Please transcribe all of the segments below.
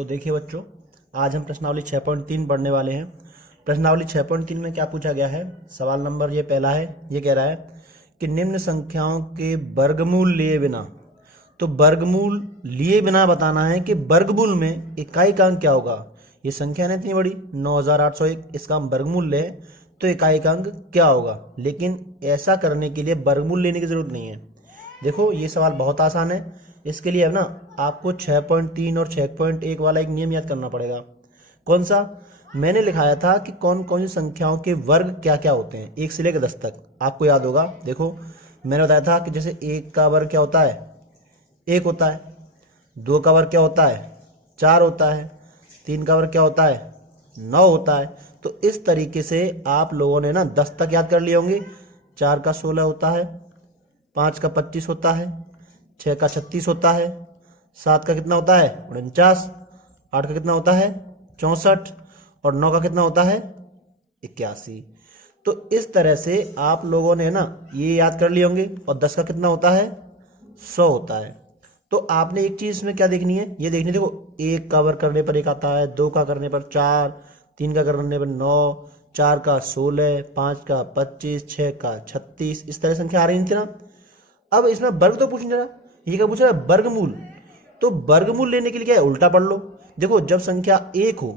तो देखिए बच्चों, आज हम प्रश्नावली 6.3 पढ़ने वाले हैं। प्रश्नावली 6.3 में क्या पूछा गया है? सवाल नंबर ये पहला है, ये कह रहा है कि निम्न संख्याओं के वर्गमूल लिए बिना, तो वर्गमूल लिए बिना बताना है कि वर्गमूल में इकाईकांक क्या होगा। ये संख्या है इतनी बड़ी 9801, इसका हम वर्गमूल ले तो इकाईकांक क्या होगा। लेकिन ऐसा करने के लिए वर्गमूल लेने की जरूरत नहीं है। देखो ये सवाल बहुत आसान है। इसके लिए है ना, आपको 6.3 और 6.1 वाला एक नियम याद करना पड़ेगा। कौन सा? मैंने लिखाया था कि कौन कौन सी संख्याओं के वर्ग क्या क्या होते हैं 1 से लेकर 10 तक। आपको याद होगा, देखो मैंने बताया था कि जैसे 1 का वर्ग क्या होता है? 1 होता है। 2 का वर्ग क्या होता है? 4 होता है। 3 का वर्ग क्या होता है? 9 होता है। तो इस तरीके से आप लोगों ने ना 10 तक याद कर लिए होंगे। 4 का 16 होता है, 5 का 25 होता है, 6 का 36 होता है, 7 का कितना होता है? 49, 8 का कितना होता है? 64 और 9 का कितना होता है? 81। तो इस तरह से आप लोगों ने ना ये याद कर लिए होंगे। और 10 का कितना होता है? 100 होता है। तो आपने एक चीज इसमें क्या देखनी है, ये देखनी है। देखो 1 का वर्ग करने पर 1 आता है, 2 का करने पर 4, 3 का करने पर 9, 4 का 16, 5 का 25, 6 का 36, इस तरह संख्या आ रही थी ना। अब इसमें वर्ग तो पूछ नहीं रहा, ये क्या पूछ रहा है? वर्गमूल। तो वर्गमूल लेने के लिए क्या है? उल्टा पढ़ लो। देखो जब संख्या 1 हो,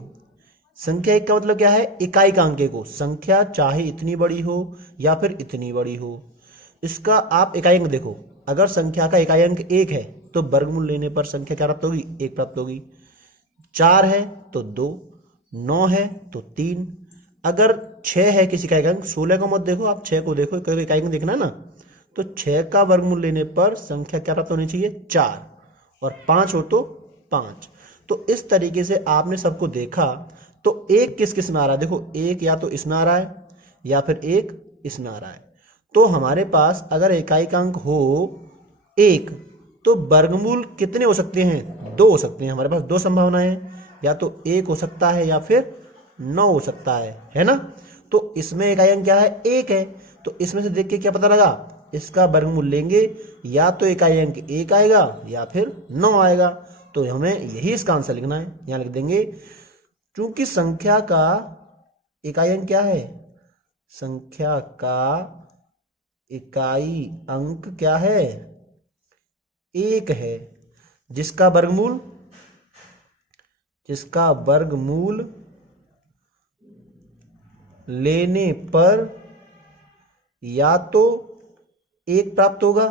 संख्या 1 का मतलब क्या है? इकाईकांक 1 हो। संख्या चाहे इतनी बड़ी हो या फिर इतनी बड़ी हो, इसका आप इकाई अंक देखो। अगर संख्या का इकाई अंक 1 है तो वर्गमूल लेने पर संख्या क्या प्राप्त होगी? 1 प्राप्त होगी। 4 है तो 2, 9 है तो 3, अगर 6 है किसी का इकाई अंक, 16 को मत देखो, आप 6 को देखो, इकाई अंक देखना है ना। तो 6 का वर्गमूल लेने पर संख्या क्या प्राप्त होनी चाहिए? 4, और 5 हो तो 5। तो इस तरीके से आपने सबको देखा। तो एक किस किस में आ रहा है? देखो एक या तो इसमें आ रहा है या फिर एक इसमें आ रहा है। तो हमारे पास अगर इकाईकांक हो 1 तो वर्गमूल कितने हो सकते हैं? 2 हो सकते हैं। हमारे पास 2 संभावनाएं हैं, या तो 1 हो सकता है या फिर 9 हो सकता है ना। तो इसमें इकाईकांक क्या है? 1 है। तो इसमें से देख के क्या पता लगा? इसका वर्गमूल लेंगे, या तो इकाई अंक 1 आएगा या फिर 9 आएगा। तो हमें यही इसका आंसर लिखना है। यहां लिख देंगे, क्योंकि संख्या का इकाई अंक क्या है? संख्या का इकाई अंक क्या है? 1 है। जिसका वर्गमूल लेने पर या तो 1 प्राप्त होगा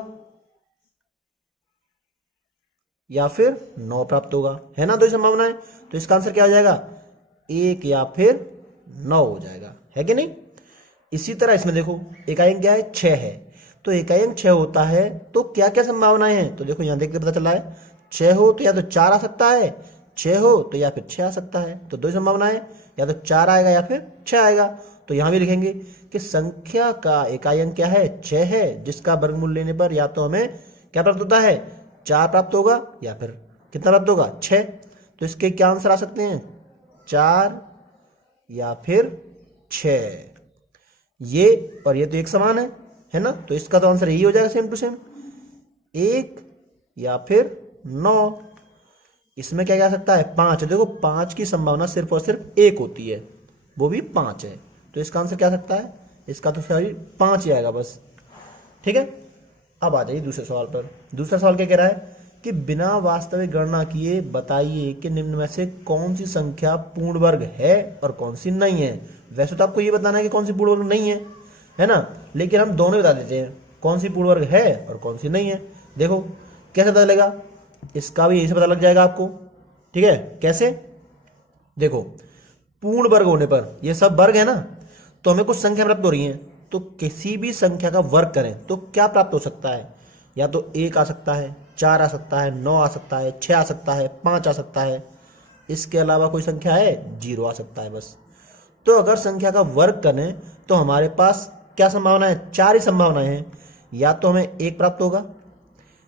या फिर 9 प्राप्त होगा, है ना। दो संभावना है। तो इसका आंसर क्या हो जाएगा? 1 या फिर 9 हो जाएगा, है कि नहीं। इसी तरह इसमें देखो इकाई अंक क्या है? 6 है। तो इकाई अंक 6 होता है तो क्या क्या संभावनाएं हैं? तो देखो यहां देख के पता चला है, 6 हो तो या तो 4 आ सकता है, 6 हो तो या फिर 6 आ सकता है। तो 2 संभावनाएं, या तो 4 आएगा या फिर 6 आएगा। तो यहां भी लिखेंगे कि संख्या का इकाई अंक क्या है? 6 है। जिसका वर्गमूल लेने पर या तो हमें क्या प्राप्त होता है? 4 प्राप्त होगा या फिर कितना प्राप्त होगा? 6। तो इसके क्या आंसर आ सकते हैं? 4 या फिर 6। ये और ये तो एक समान है ना। तो इसका तो आंसर यही हो जाएगा, सेम टू सेम, 1 या फिर 9। इसमें क्या क्या आ सकता है? 5 है। देखो 5 की संभावना सिर्फ और सिर्फ 1 होती है, वो भी 5 है। तो इसका आंसर क्या आ सकता है? इसका तो सही 5 ही आएगा बस, ठीक है। अब आ जाइए दूसरे सवाल पर। दूसरा सवाल क्या कह रहा है कि बिना वास्तविक गणना किए बताइए कि निम्न में से कौन सी संख्या पूर्ण वर्ग है और कौन सी नहीं है। वैसे तो आपको ये बताना है कि कौन सी पूर्ण वर्ग नहीं है ना, लेकिन हम दोनों बता देते हैं, कौन सी पूर्ण वर्ग है और कौन सी नहीं है। देखो कैसे पता चलेगा? इसका भी यही से पता लग जाएगा आपको, ठीक है। कैसे? देखो पूर्ण वर्ग होने पर, ये सब वर्ग है ना, तो हमें कुछ संख्या प्राप्त हो रही है। तो किसी भी संख्या का वर्ग करें तो क्या प्राप्त हो सकता है? या तो 1 आ सकता है, 4 आ सकता है, 9 आ सकता है, 6 आ सकता है, 5 आ सकता है। इसके अलावा कोई संख्या है? 0 आ सकता है बस। तो अगर संख्या का वर्ग करें तो हमारे पास क्या संभावना है? 4 ही संभावनाएं हैं। या तो हमें 1 प्राप्त होगा,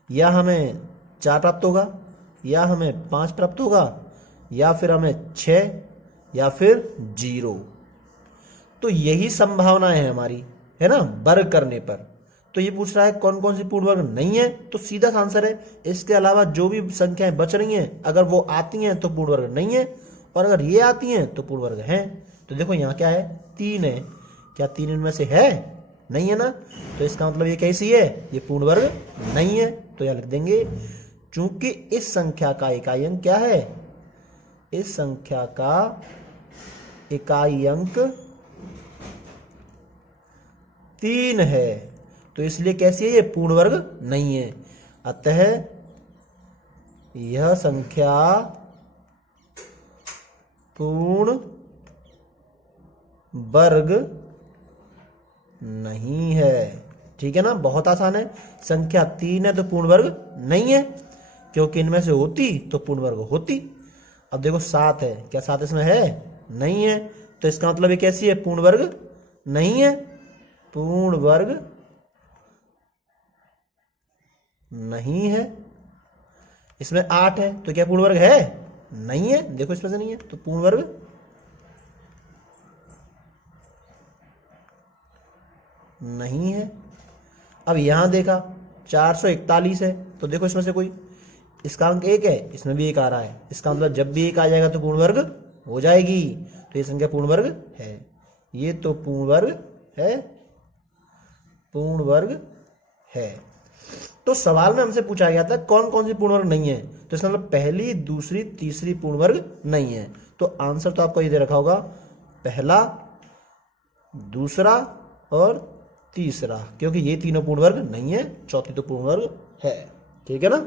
या हमें 4 प्राप्त होगा, या हमें 5 प्राप्त होगा, या फिर हमें 6, या फिर 0। तो यही संभावनाएं है हमारी, है ना, वर्ग करने पर। तो ये पूछ रहा है कौन कौन सी पूर्ण वर्ग नहीं है, तो सीधा सा आंसर है इसके अलावा जो भी संख्याएं बच रही हैं अगर वो आती हैं तो पूर्ण वर्ग नहीं है, और अगर ये आती हैं तो पूर्ण वर्ग हैं। तो देखो यहाँ क्या है, 3 है, क्या 3 इनमें से है? नहीं है ना, तो इसका मतलब ये कैसी है, ये पूर्ण वर्ग नहीं है। तो यहाँ लिख देंगे चूंकि इस संख्या का इकाई अंक क्या है, इस संख्या का इकाई अंक 3 है, तो इसलिए कैसी है, ये पूर्ण वर्ग नहीं है। अतः यह संख्या पूर्ण वर्ग नहीं है। ठीक है ना, बहुत आसान है। संख्या 3 है तो पूर्ण वर्ग नहीं है, क्योंकि इनमें से होती तो पूर्ण वर्ग होती। अब देखो 7 है, क्या 7 इसमें है? नहीं है, तो इसका मतलब ये कैसी है, पूर्ण वर्ग नहीं है, पूर्ण वर्ग नहीं है। इसमें 8 है, तो क्या पूर्ण वर्ग है? नहीं है, देखो इसमें से नहीं है, तो पूर्ण वर्ग नहीं है। अब यहां देखा 441 है, तो देखो इसमें से कोई, इसका अंक 1 है, इसमें भी 1 आ रहा है, इसका मतलब जब भी 1 आ जाएगा तो पूर्ण वर्ग हो जाएगी, तो ये संख्या पूर्ण वर्ग है। ये तो पूर्ण वर्ग है, पूर्ण वर्ग है। तो सवाल में हमसे पूछा गया था कौन कौन सी पूर्ण वर्ग नहीं है, तो इसका मतलब पहली, दूसरी, तीसरी पूर्ण वर्ग नहीं है। तो आंसर तो आपको ये दे रखा होगा, पहला, दूसरा और तीसरा, क्योंकि ये तीनों पूर्ण वर्ग नहीं है, चौथी तो पूर्ण वर्ग है। ठीक है ना।